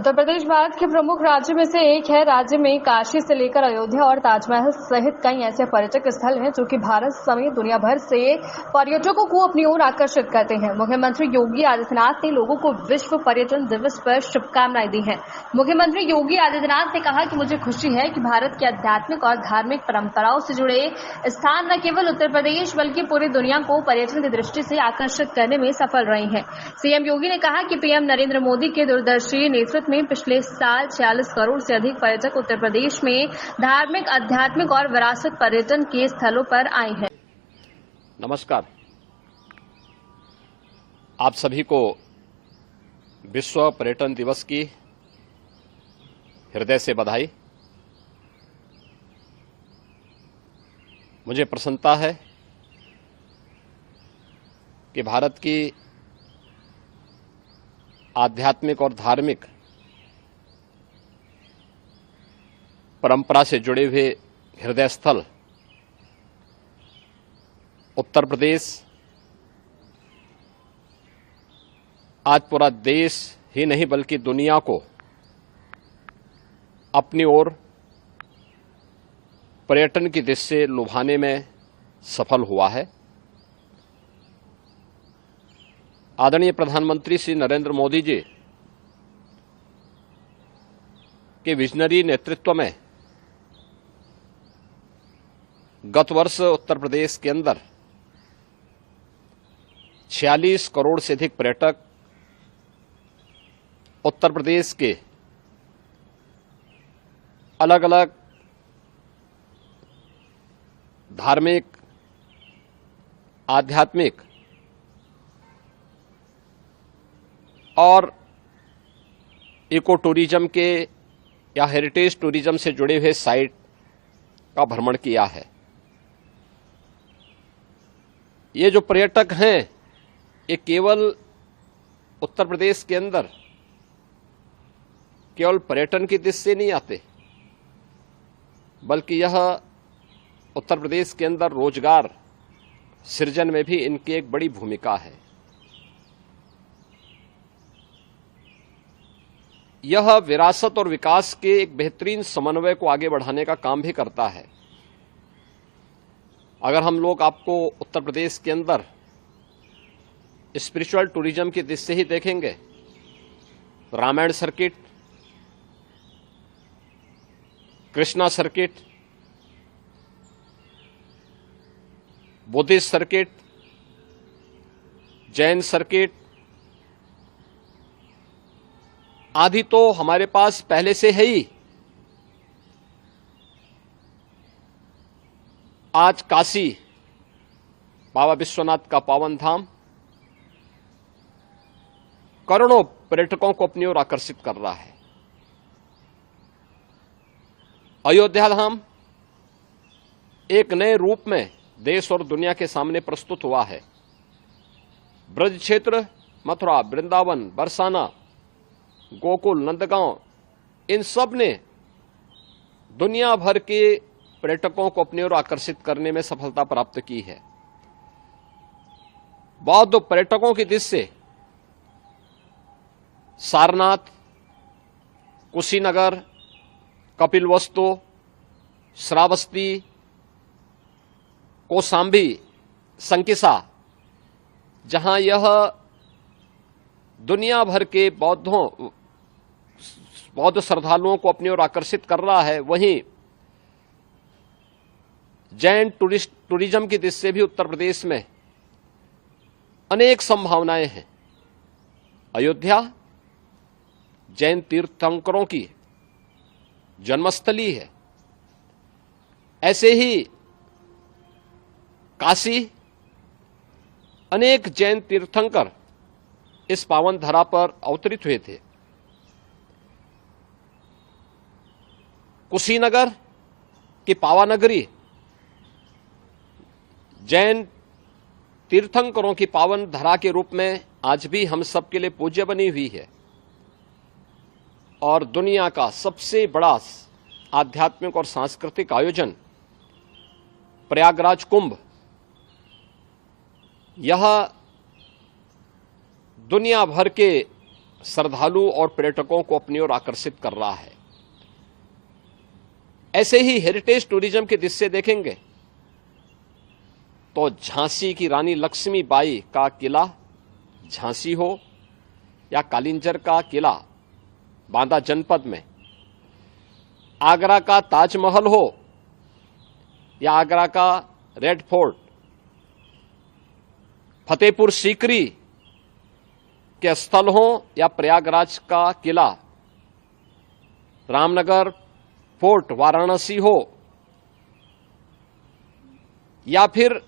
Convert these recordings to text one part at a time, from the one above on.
उत्तर प्रदेश भारत के प्रमुख राज्यों में से एक है। राज्य में काशी से लेकर अयोध्या और ताजमहल सहित कई ऐसे पर्यटक स्थल हैं जो कि भारत समेत दुनिया भर से पर्यटकों को अपनी ओर आकर्षित करते हैं। मुख्यमंत्री योगी आदित्यनाथ ने लोगों को विश्व पर्यटन दिवस पर शुभकामनाएं दी हैं। मुख्यमंत्री योगी आदित्यनाथ ने कहा कि मुझे खुशी है कि भारत की आध्यात्मिक और धार्मिक परंपराओं से जुड़े स्थान न केवल उत्तर प्रदेश बल्कि पूरी दुनिया को पर्यटन की दृष्टि से आकर्षित करने में सफल रहे हैं। सीएम योगी ने कहा कि पीएम नरेंद्र मोदी के दूरदर्शी नेतृत्व में पिछले साल 46 करोड़ से अधिक पर्यटक उत्तर प्रदेश में धार्मिक, आध्यात्मिक और विरासत पर्यटन के स्थलों पर आए हैं। नमस्कार, आप सभी को विश्व पर्यटन दिवस की हृदय से बधाई। मुझे प्रसन्नता है कि भारत की आध्यात्मिक और धार्मिक परंपरा से जुड़े हुए हृदय स्थल उत्तर प्रदेश आज पूरा देश ही नहीं बल्कि दुनिया को अपनी ओर पर्यटन की दृष्टि से लुभाने में सफल हुआ है। आदरणीय प्रधानमंत्री श्री नरेंद्र मोदी जी के विजनरी नेतृत्व में गत वर्ष उत्तर प्रदेश के अंदर 46 करोड़ से अधिक पर्यटक उत्तर प्रदेश के अलग अलग धार्मिक, आध्यात्मिक और इको टूरिज्म के या हेरिटेज टूरिज्म से जुड़े हुए साइट का भ्रमण किया है। ये जो पर्यटक हैं ये केवल उत्तर प्रदेश के अंदर केवल पर्यटन की दृष्टि से नहीं आते, बल्कि यह उत्तर प्रदेश के अंदर रोजगार सृजन में भी इनकी एक बड़ी भूमिका है। यह विरासत और विकास के एक बेहतरीन समन्वय को आगे बढ़ाने का काम भी करता है। अगर हम लोग आपको उत्तर प्रदेश के अंदर स्पिरिचुअल टूरिज्म की दृष्टि से ही देखेंगे, Ramayana circuit, Krishna circuit, Buddhist circuit, Jain circuit आदि तो हमारे पास पहले से है ही। आज काशी बाबा विश्वनाथ का पावन धाम करोड़ों पर्यटकों को अपनी ओर आकर्षित कर रहा है। अयोध्या धाम एक नए रूप में देश और दुनिया के सामने प्रस्तुत हुआ है। ब्रज क्षेत्र, मथुरा, वृंदावन, बरसाना, गोकुल, नंदगांव, इन सब ने दुनिया भर के पर्यटकों को अपनी ओर आकर्षित करने में सफलता प्राप्त की है। बौद्ध पर्यटकों की दृष्टि से सारनाथ, कुशीनगर, कपिलवस्तु, श्रावस्ती, कौशाम्बी, संकिसा, जहां यह दुनिया भर के बौद्ध श्रद्धालुओं को अपनी ओर आकर्षित कर रहा है, वहीं जैन टूरिज्म की दृष्टि से भी उत्तर प्रदेश में अनेक संभावनाएं हैं। अयोध्या जैन तीर्थंकरों की जन्मस्थली है। ऐसे ही काशी, अनेक जैन तीर्थंकर इस पावन धरा पर अवतरित हुए थे। कुशीनगर की पावानगरी जैन तीर्थंकरों की पावन धरा के रूप में आज भी हम सब के लिए पूज्य बनी हुई है और दुनिया का सबसे बड़ा आध्यात्मिक और सांस्कृतिक आयोजन प्रयागराज कुंभ, यह दुनिया भर के श्रद्धालु और पर्यटकों को अपनी ओर आकर्षित कर रहा है। ऐसे ही हेरिटेज टूरिज्म के दृश्य देखेंगे तो झांसी की रानी लक्ष्मीबाई का किला झांसी हो या कालिंजर का किला बांदा जनपद में, आगरा का ताजमहल हो या आगरा का रेड फोर्ट, फतेहपुर सीकरी के स्थल हो या प्रयागराज का किला, रामनगर फोर्ट वाराणसी हो या फिर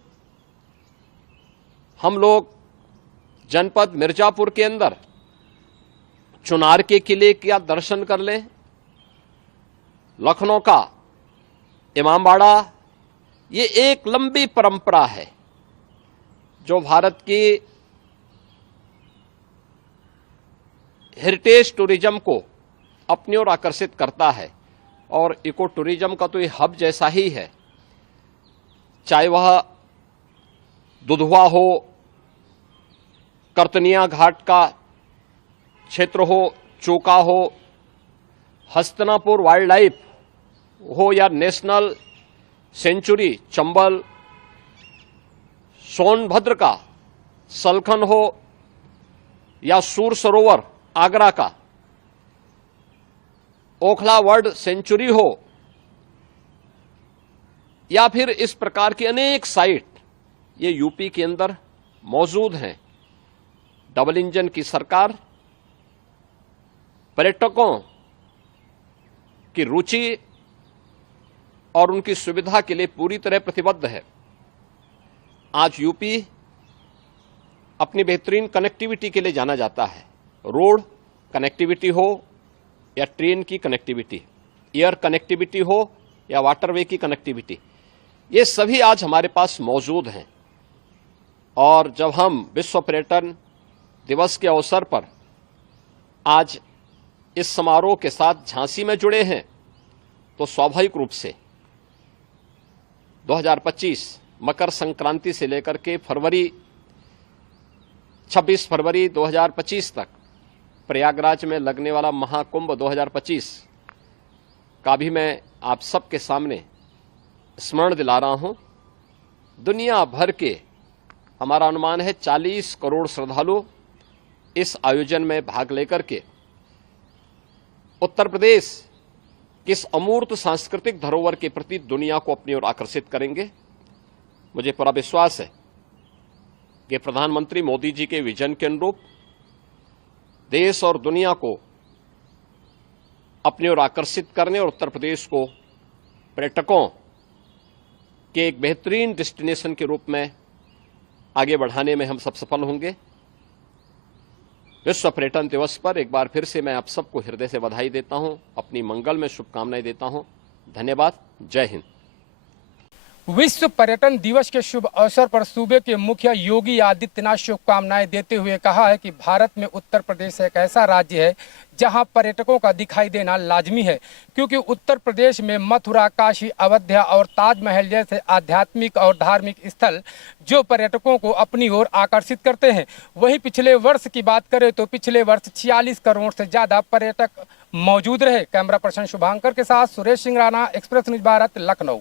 हम लोग जनपद मिर्जापुर के अंदर चुनार के किले का दर्शन कर लें, लखनऊ का इमामबाड़ा। ये एक लंबी परंपरा है जो भारत की हेरिटेज टूरिज्म को अपनी ओर आकर्षित करता है और इको टूरिज्म का तो ये हब जैसा ही है। चाहे वह दुधवा हो, करतनिया घाट का क्षेत्र हो, चोका हो, हस्तिनापुर वाइल्ड लाइफ हो या नेशनल सेंचुरी चंबल, सोनभद्र का सलखन हो या सूर सरोवर आगरा का, ओखला वर्ल्ड सेंचुरी हो या फिर इस प्रकार की अनेक साइट ये यूपी के अंदर मौजूद हैं। डबल इंजन की सरकार पर्यटकों की रुचि और उनकी सुविधा के लिए पूरी तरह प्रतिबद्ध है। आज यूपी अपनी बेहतरीन कनेक्टिविटी के लिए जाना जाता है। रोड कनेक्टिविटी हो या ट्रेन की कनेक्टिविटी, एयर कनेक्टिविटी हो या वाटरवे की कनेक्टिविटी, ये सभी आज हमारे पास मौजूद हैं। और जब हम विश्व पर्यटन दिवस के अवसर पर आज इस समारोह के साथ झांसी में जुड़े हैं तो स्वाभाविक रूप से 2025 मकर संक्रांति से लेकर के 26 फरवरी 2025 तक प्रयागराज में लगने वाला महाकुंभ 2025 का भी मैं आप सबके सामने स्मरण दिला रहा हूं। दुनिया भर के हमारा अनुमान है 40 करोड़ श्रद्धालु इस आयोजन में भाग लेकर के उत्तर प्रदेश की इस अमूर्त सांस्कृतिक धरोहर के प्रति दुनिया को अपनी ओर आकर्षित करेंगे। मुझे पूरा विश्वास है कि प्रधानमंत्री मोदी जी के विजन के अनुरूप देश और दुनिया को अपनी ओर आकर्षित करने और उत्तर प्रदेश को पर्यटकों के एक बेहतरीन डेस्टिनेशन के रूप में आगे बढ़ाने में हम सब सफल होंगे। विश्व पर्यटन दिवस पर एक बार फिर से मैं आप सबको हृदय से बधाई देता हूं, अपनी मंगल में शुभकामनाएं देता हूं। धन्यवाद। जय हिंद। विश्व पर्यटन दिवस के शुभ अवसर पर सूबे के मुखिया योगी आदित्यनाथ शुभकामनाएं देते हुए कहा है कि भारत में उत्तर प्रदेश एक ऐसा राज्य है जहां पर्यटकों का दिखाई देना लाजमी है, क्योंकि उत्तर प्रदेश में मथुरा, काशी, अयोध्या और ताजमहल जैसे आध्यात्मिक और धार्मिक स्थल जो पर्यटकों को अपनी ओर आकर्षित करते हैं। वहीं पिछले वर्ष की बात करें तो पिछले वर्ष 46 करोड़ से ज्यादा पर्यटक मौजूद रहे। कैमरा पर्सन शुभांकर के साथ सुरेश सिंह राणा, एक्सप्रेस न्यूज भारत, लखनऊ।